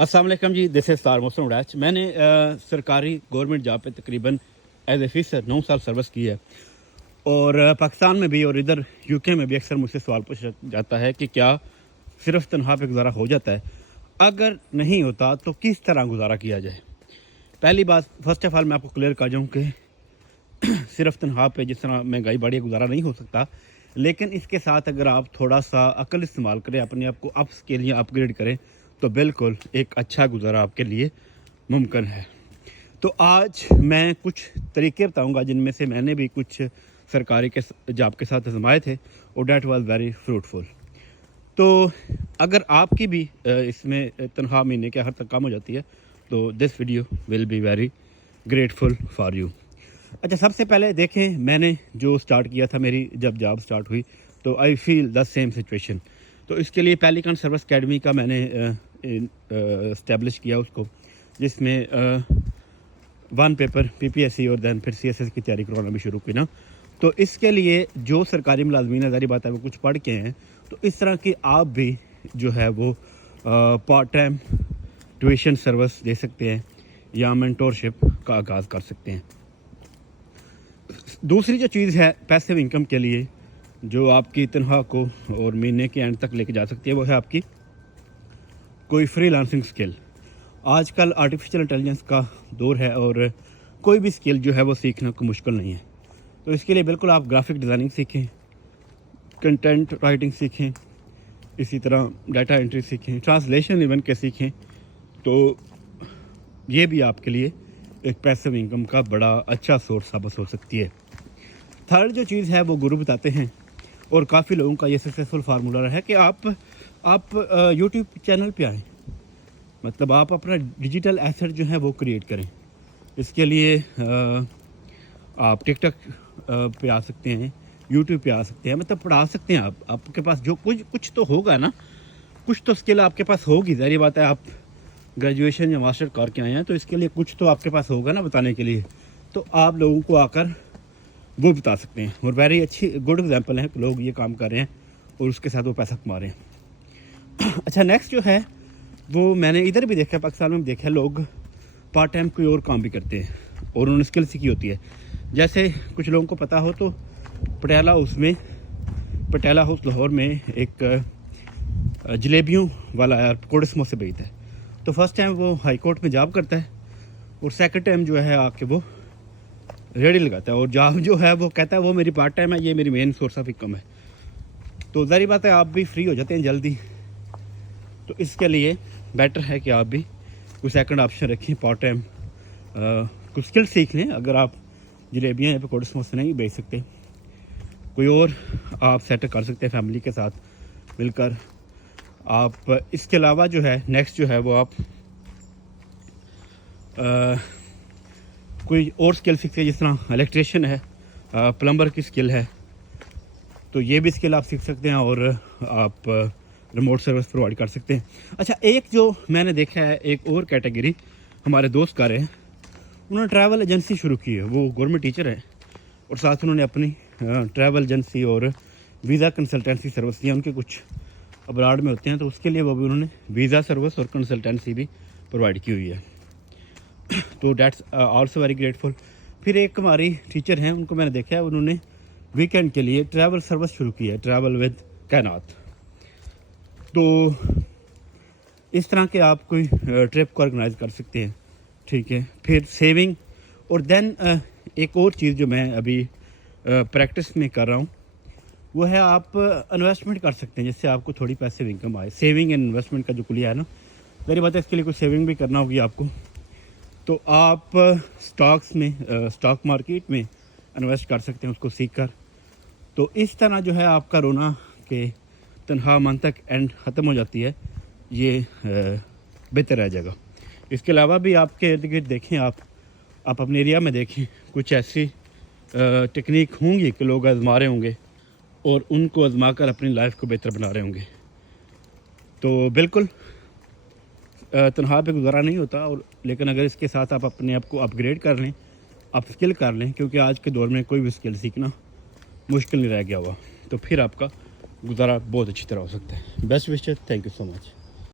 अस्सलाम वालेकुम जी, this is star Mohsin उड़ैच। मैंने सरकारी गवर्नमेंट जॉब पे तकरीबन एज ए ऑफिसर 9 साल सर्विस की है और पाकिस्तान में भी और इधर यूके में भी अक्सर मुझसे सवाल पूछा जाता है कि क्या सिर्फ तनख्वाह पे गुजारा हो जाता है, अगर नहीं होता तो किस तरह गुजारा किया जाए। पहली बात, फर्स्ट ऑफ ऑल मैं आपको क्लियर कर जाऊँ कि सिर्फ तनख्वाह पे जिस तरह महंगाई बढ़ी गुजारा नहीं हो सकता, लेकिन इसके साथ अगर आप थोड़ा सा अकल इस्तेमाल करें, अपने आप को अप स्केल या अपग्रेड करें तो बिल्कुल एक अच्छा गुजारा आपके लिए मुमकिन है। तो आज मैं कुछ तरीके बताऊंगा जिनमें से मैंने भी कुछ सरकारी के जॉब के साथ आजमाए थे और डैट वाज वेरी फ्रूटफुल। तो अगर आपकी भी इसमें तनख्वाह महीने के हर तक कम हो जाती है तो this video will be very grateful for you. अच्छा, सबसे पहले देखें मैंने जो स्टार्ट किया था, मेरी जब जॉब स्टार्ट हुई तो I feel the same situation. तो इसके लिए पेलिकन सर्विस अकेडमी का मैंने इस्टेब्लिश किया उसको, जिसमें वन पेपर पीपीएससी और दैन फिर सीएसएस की तैयारी करवाना भी शुरू की ना। तो इसके लिए जो सरकारी मुलाजमीन है, ज़ाहिर बात है वो कुछ पढ़ के हैं, तो इस तरह की आप भी जो है वो पार्ट टाइम ट्यूशन सर्विस दे सकते हैं या मेंटोरशिप का आगाज़ कर सकते हैं। दूसरी जो चीज़ है पैसिव इनकम के लिए जो आपकी तनख्वाह को और महीने के एंड तक लेके जा सकती है, वो है आपकी कोई फ्रीलांसिंग स्किल। आजकल आर्टिफिशियल इंटेलिजेंस का दौर है और कोई भी स्किल जो है वो सीखना कोई मुश्किल नहीं है। तो इसके लिए बिल्कुल आप ग्राफिक डिज़ाइनिंग सीखें, कंटेंट राइटिंग सीखें, इसी तरह डाटा एंट्री सीखें, ट्रांसलेशन इवन के सीखें, तो ये भी आपके लिए एक पैसिव इनकम का बड़ा अच्छा सोर्स साबित हो सकती है। थर्ड जो चीज़ है वो गुरु बताते हैं और काफ़ी लोगों का ये सक्सेसफुल फार्मूला रहा है कि आप यूट्यूब चैनल पे आएँ, मतलब आप अपना डिजिटल एसेट जो है वो क्रिएट करें। इसके लिए आप टिकटॉक पे आ सकते हैं, यूट्यूब पे आ सकते हैं, मतलब पढ़ा सकते हैं। आपके पास जो कुछ तो होगा ना, कुछ तो स्किल आपके पास होगी। ज़ाहिर बात है आप ग्रेजुएशन या मास्टर करके आए हैं तो इसके लिए कुछ तो आपके पास होगा ना बताने के लिए, तो आप लोगों को आकर वो बता सकते हैं। और वेरी अच्छी गुड एग्जांपल है कि लोग ये काम कर रहे हैं और उसके साथ वो पैसा कमा रहे हैं। अच्छा, नेक्स्ट जो है वो मैंने इधर भी देखा है, पाकिस्तान में भी देखा है, लोग पार्ट टाइम कोई और काम भी करते हैं और उन्होंने स्किल सीखी होती है। जैसे कुछ लोगों को पता हो तो पटियाला हाउस लाहौर में एक जलेबियों वाला यार पकौड़े समोसे बेचता है। तो फर्स्ट टाइम वो हाई कोर्ट में जॉब करता है और सेकंड टाइम जो है आके वो रेडी लगाता है और जॉब जो है वो कहता है वो मेरी पार्ट टाइम है, ये मेरी मेन सोर्स ऑफ इनकम है। तो ज़ाहिर बात है आप भी फ्री हो जाते हैं जल्दी, तो इसके लिए बेटर है कि आप भी कोई सेकंड ऑप्शन रखें, पार्ट टाइम कुछ स्किल सीख लें। अगर आप जलेबियाँ या पकौड़े समोसे नहीं बेच सकते, कोई और आप सेट कर सकते हैं फैमिली के साथ मिलकर। आप इसके अलावा जो है नेक्स्ट जो है वो आप कोई और स्किल सीखते हैं, जिस तरह इलेक्ट्रिशियन है, प्लम्बर की स्किल है, तो ये भी स्किल आप सीख सकते हैं और आप रिमोट सर्विस प्रोवाइड कर सकते हैं। अच्छा, एक जो मैंने देखा है, एक और कैटेगरी हमारे दोस्त कर रहे हैं, उन्होंने ट्रैवल एजेंसी शुरू की है। वो गवर्नमेंट टीचर है और साथ उन्होंने अपनी ट्रैवल एजेंसी और वीज़ा कंसल्टेंसी सर्विस दिया। उनके कुछ अब्राड में होते हैं तो उसके लिए वो भी उन्होंने वीज़ा सर्विस और कंसल्टेंसी भी प्रोवाइड की हुई है। तो डैट्स आल्सो वेरी ग्रेटफुल। फिर एक हमारी टीचर हैं, उनको मैंने देखा है, उन्होंने वीकेंड के लिए ट्रैवल सर्विस शुरू की है, ट्रैवल विद कैनात। तो इस तरह के आप कोई ट्रिप को ऑर्गेनाइज कर सकते हैं, ठीक है। फिर सेविंग और देन एक और चीज़ जो मैं अभी प्रैक्टिस में कर रहा हूँ वो है आप इन्वेस्टमेंट कर सकते हैं जिससे आपको थोड़ी पैसिव इनकम आए। सेविंग एंड इन्वेस्टमेंट का जो कुलिया है ना, मेरी बात है, इसके लिए कुछ सेविंग भी करना होगी आपको। तो आप स्टॉक्स में स्टॉक मार्केट में इन्वेस्ट कर सकते हैं उसको सीख कर। तो इस तरह जो है आपका रोना के तनख्वाह मंथ तक एंड ख़त्म हो जाती है, ये बेहतर रह जाएगा। इसके अलावा भी आपके इर्द गिर्द देखें, आप अपने एरिया में देखें, कुछ ऐसी टेक्निक होंगी कि लोग आजमा रहे होंगे और उनको आजमा कर अपनी लाइफ को बेहतर बना रहे होंगे। तो बिल्कुल तनख्वाह पे गुजारा नहीं होता, और लेकिन अगर इसके साथ आप अपने आप को अपग्रेड कर लें, आप स्किल कर लें, क्योंकि आज के दौर में कोई भी स्किल सीखना मुश्किल नहीं रह गया हुआ, तो फिर आपका गुजारा बहुत अच्छी तरह हो सकता है। Best wishes, thank you so much.